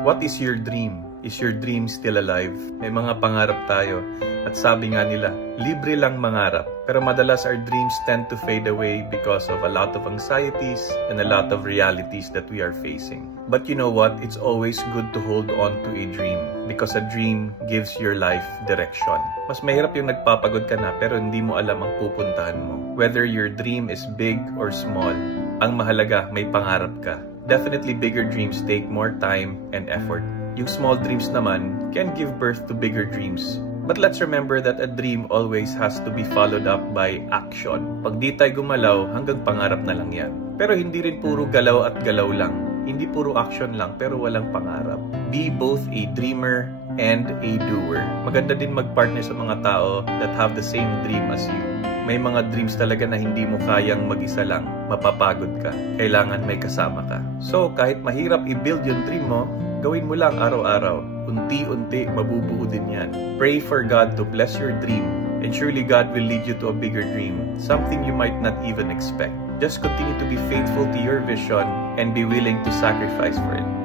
What is your dream? Is your dream still alive? May mga pangarap tayo. At sabi nga nila, libre lang mangarap. Pero madalas our dreams tend to fade away because of a lot of anxieties and a lot of realities that we are facing. But you know what? It's always good to hold on to a dream because a dream gives your life direction. Mas mahirap yung nagpapagod ka na pero hindi mo alam ang pupuntahan mo. Whether your dream is big or small, ang mahalaga may pangarap ka. Definitely bigger dreams take more time and effort. Yung small dreams naman can give birth to bigger dreams. But let's remember that a dream always has to be followed up by action. Pag di tayo gumalaw, hanggang pangarap na lang yan. Pero hindi rin puro galaw at galaw lang. Hindi puro action lang pero walang pangarap. Be both a dreamer and a doer. Maganda din mag-partner sa mga tao that have the same dream as you. May mga dreams talaga na hindi mo kayang mag-isa lang. Mapapagod ka. Kailangan may kasama ka. So kahit mahirap i-build yung dream mo, gawin mo lang araw-araw. Unti-unti, mabubuo din yan. Pray for God to bless your dream. And surely God will lead you to a bigger dream. Something you might not even expect. Just continue to be faithful to your vision and be willing to sacrifice for it.